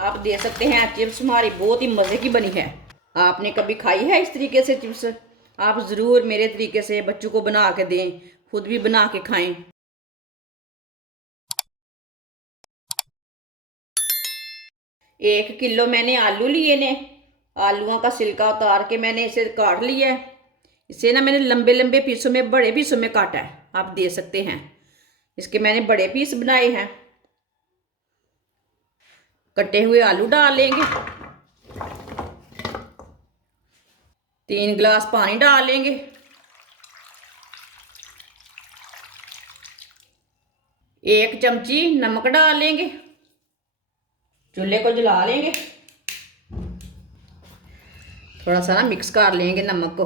आप दे सकते हैं चिप्स हमारी बहुत ही मज़े की बनी है। आपने कभी खाई है इस तरीके से चिप्स? आप ज़रूर मेरे तरीके से बच्चों को बना के दें, खुद भी बना के खाएं। 1 किलो मैंने आलू लिए ने। आलूओं का छिलका उतार के मैंने इसे काट लिया है। इसे ना मैंने लंबे लंबे पीसों में, बड़े पीसों में काटा है, आप दे सकते हैं। इसके मैंने बड़े पीस बनाए हैं। कटे हुए आलू डाल लेंगे। 3 गिलास पानी डाल लेंगे। 1 चमची नमक डाल लेंगे। चूल्हे को जला लेंगे। थोड़ा सा ना मिक्स कर लेंगे नमक को।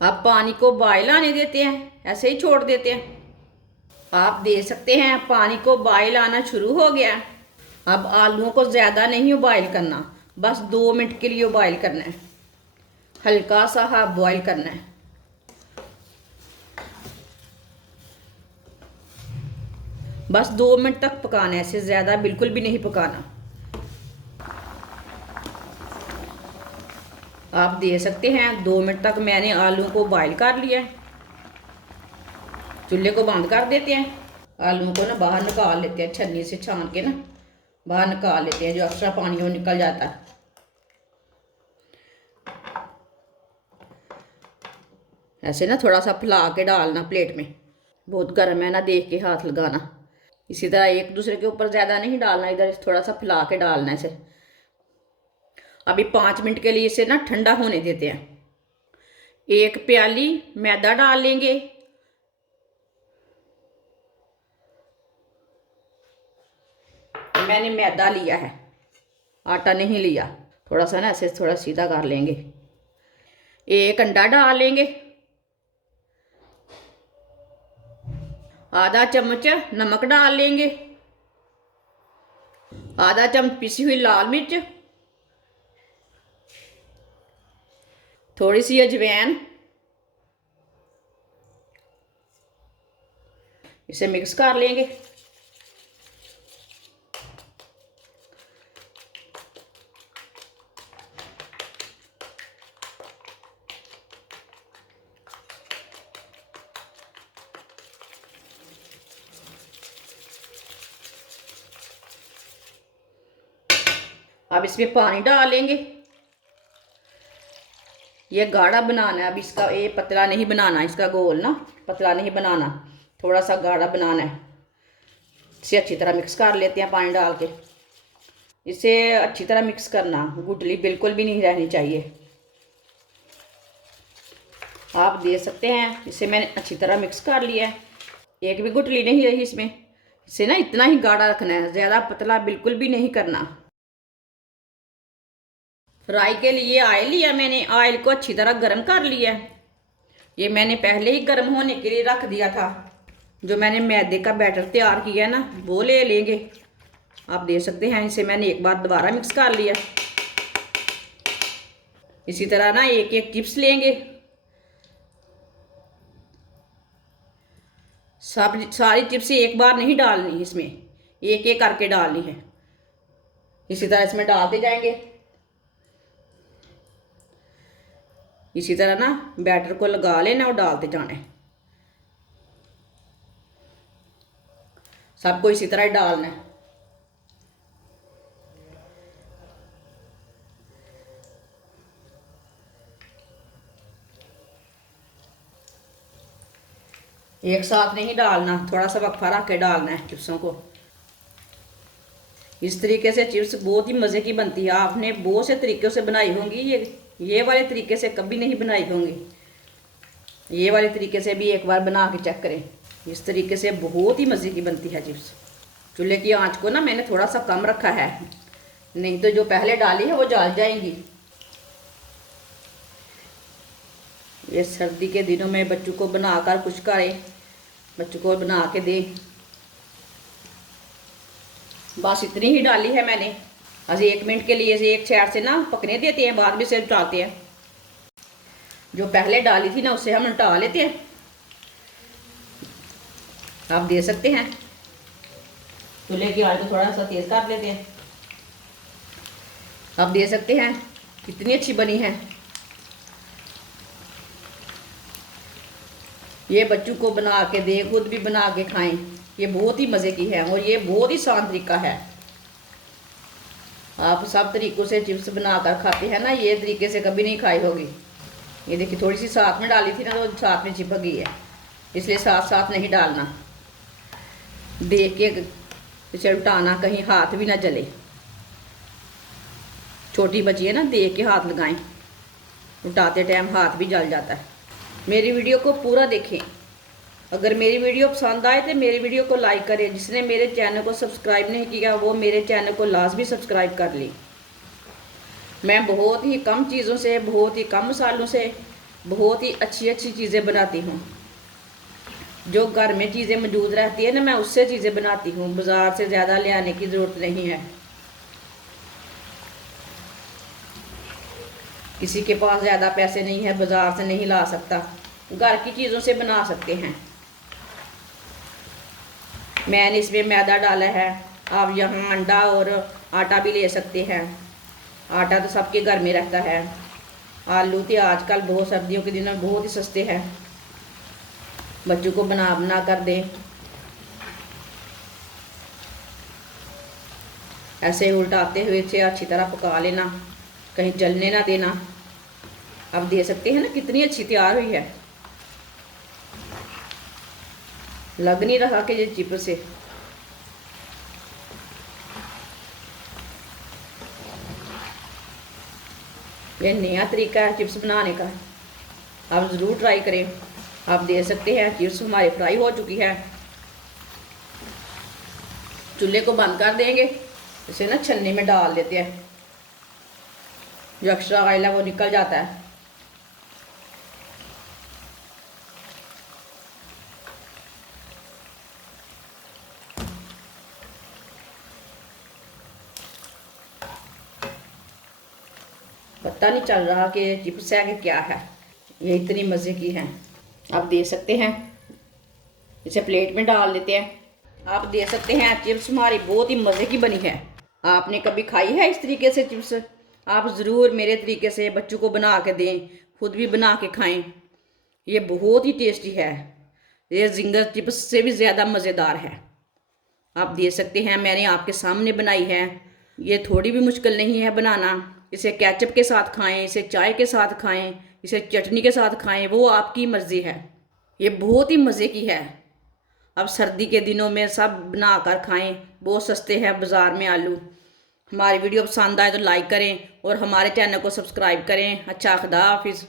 अब पानी को बॉयल आने देते हैं, ऐसे ही छोड़ देते हैं। आप दे सकते हैं पानी को बॉयल आना शुरू हो गया। अब आलूओं को ज़्यादा नहीं बॉयल करना, बस 2 मिनट के लिए बॉयल करना है। हल्का सा हाफ बॉयल करना है। बस 2 मिनट तक पकाना है, इससे ज़्यादा बिल्कुल भी नहीं पकाना। आप दे सकते हैं 2 मिनट तक मैंने आलू को बॉयल कर लिया है। चूल्हे को बंद कर देते हैं। आलू को ना बाहर निकाल लेते हैं, छन्नी से छान के ना बाहर निकाल लेते हैं, जो एक्स्ट्रा पानी वो निकल जाता है। ऐसे ना थोड़ा सा फैला के डालना प्लेट में। बहुत गर्म है ना, देख के हाथ लगाना। इसी तरह एक दूसरे के ऊपर ज़्यादा नहीं डालना, इधर थोड़ा सा फैला के डालना है इसे। अभी 5 मिनट के लिए इसे ना ठंडा होने देते हैं। 1 प्याली मैदा डाल लेंगे। मैंने मैदा लिया है, आटा नहीं लिया। थोड़ा सा ना ऐसे थोड़ा सीधा कर लेंगे। 1 अंडा डाल लेंगे। आधा चम्मच नमक डाल लेंगे। आधा चम्मच पिसी हुई लाल मिर्च। थोड़ी सी अजवाइन। इसे मिक्स कर लेंगे। अब इसमें पानी डाल लेंगे। ये गाढ़ा बनाना है अब इसका, ये पतला नहीं बनाना, इसका गोल ना पतला नहीं बनाना, थोड़ा सा गाढ़ा बनाना है। इसे अच्छी तरह मिक्स कर लेते हैं पानी डाल के। इसे अच्छी तरह मिक्स करना, गुठली बिल्कुल भी नहीं रहनी चाहिए। आप दे सकते हैं। इसे मैंने अच्छी तरह मिक्स कर लिया है, एक भी गुठली नहीं रही इसमें। इसे ना इतना ही गाढ़ा रखना है, ज़्यादा पतला बिल्कुल भी नहीं करना। फ्राई के लिए ऑयल लिया मैंने, ऑयल को अच्छी तरह गर्म कर लिया। ये मैंने पहले ही गर्म होने के लिए रख दिया था। जो मैंने मैदे का बैटर तैयार किया ना वो ले लेंगे। आप दे सकते हैं। इसे मैंने एक बार दोबारा मिक्स कर लिया। इसी तरह ना एक एक चिप्स लेंगे। सब सारी चिप्स एक बार नहीं डालनी, इसमें एक एक करके डालनी है। इसी तरह इसमें डालते जाएंगे। इसी तरह ना बैटर को लगा लेना और डालते जाना है। सबको इसी तरह ही डालना है। एक साथ नहीं डालना, थोड़ा सा वक्फा रख के डालना है चिप्सों को। इस तरीके से चिप्स बहुत ही मज़े की बनती है। आपने बहुत से तरीक़ों से बनाई होंगी, ये वाले तरीके से कभी नहीं बनाई होंगी। ये वाले तरीके से भी एक बार बना के चेक करें। इस तरीके से बहुत ही मज़े की बनती है चिप्स। चूल्हे की आंच को ना मैंने थोड़ा सा कम रखा है, नहीं तो जो पहले डाली है वो जल जाएंगी। ये सर्दी के दिनों में बच्चों को बनाकर कुछ करें, बच्चों को बना के दें। बस इतनी ही डाली है मैंने। अभी 1 मिनट के लिए एक साइड से ना पकने देते हैं, बाद में से उठाते हैं। जो पहले डाली थी ना उसे हम उठा लेते हैं। आप दे सकते हैं। चूल्हे की आंच को थोड़ा सा तेज़ कर लेते हैं। आप देख सकते हैं कितनी अच्छी बनी है। ये बच्चों को बना के दें, खुद भी बना के खाएं। ये बहुत ही मज़े की है और ये बहुत ही आसान तरीका है। आप सब तरीक़ों से चिप्स बनाकर खाते हैं ना, ये तरीके से कभी नहीं खाई होगी। ये देखिए थोड़ी सी साथ में डाली थी ना तो साथ में चिपक गई है, इसलिए साथ साथ नहीं डालना। देख के इसे उल्टाना, कहीं हाथ भी ना जले। छोटी बच्ची है ना, देख के हाथ लगाएं, उल्टाते टाइम हाथ भी जल जाता है। मेरी वीडियो को पूरा देखें। अगर मेरी वीडियो पसंद आए तो मेरी वीडियो को लाइक करें। जिसने मेरे चैनल को सब्सक्राइब नहीं किया वो मेरे चैनल को लाजमी सब्सक्राइब कर लें। मैं बहुत ही कम चीज़ों से, बहुत ही कम मसालों से बहुत ही अच्छी अच्छी चीज़ें बनाती हूँ। जो घर में चीज़ें मौजूद रहती है ना, मैं उससे चीज़ें बनाती हूँ। बाज़ार से ज़्यादा ले आने की ज़रूरत नहीं है। किसी के पास ज़्यादा पैसे नहीं है, बाज़ार से नहीं ला सकता, घर की चीज़ों से बना सकते हैं। मैंने इसमें मैदा डाला है। आप यहाँ अंडा और आटा भी ले सकते हैं। आटा तो सबके घर में रहता है। आलू तो आजकल बहुत, सर्दियों के दिनों में बहुत ही सस्ते हैं। बच्चों को बना बना कर दें। ऐसे उल्टाते हुए इसे अच्छी तरह पका लेना, कहीं जलने ना देना। आप दे सकते हैं ना कितनी अच्छी तैयार हुई है। लग नहीं रहा कि ये चिप्स से। ये नया तरीका है चिप्स बनाने का, आप ज़रूर ट्राई करें। आप देख सकते हैं चिप्स हमारी फ्राई हो चुकी है। चूल्हे को बंद कर देंगे, इसे ना छन्नी में डाल देते हैं, जो एक्स्ट्रा ऑयल है वो निकल जाता है। पता नहीं चल रहा कि चिप्स है कि क्या है। ये इतनी मज़े की है। आप देख सकते हैं, इसे प्लेट में डाल देते हैं। आप देख सकते हैं चिप्स हमारी बहुत ही मज़े की बनी है। आपने कभी खाई है इस तरीके से चिप्स? आप ज़रूर मेरे तरीके से बच्चों को बना के दें, खुद भी बना के खाएं। ये बहुत ही टेस्टी है। ये जिंगर चिप्स से भी ज़्यादा मज़ेदार है। आप देख सकते हैं मैंने आपके सामने बनाई है। ये थोड़ी भी मुश्किल नहीं है बनाना। इसे केचप के साथ खाएं, इसे चाय के साथ खाएं, इसे चटनी के साथ खाएं, वो आपकी मर्ज़ी है। ये बहुत ही मज़े की है। अब सर्दी के दिनों में सब बना कर खाएं। बहुत सस्ते हैं बाज़ार में आलू। हमारी वीडियो पसंद आए तो लाइक करें और हमारे चैनल को सब्सक्राइब करें। अच्छा, खुदा हाफिज़।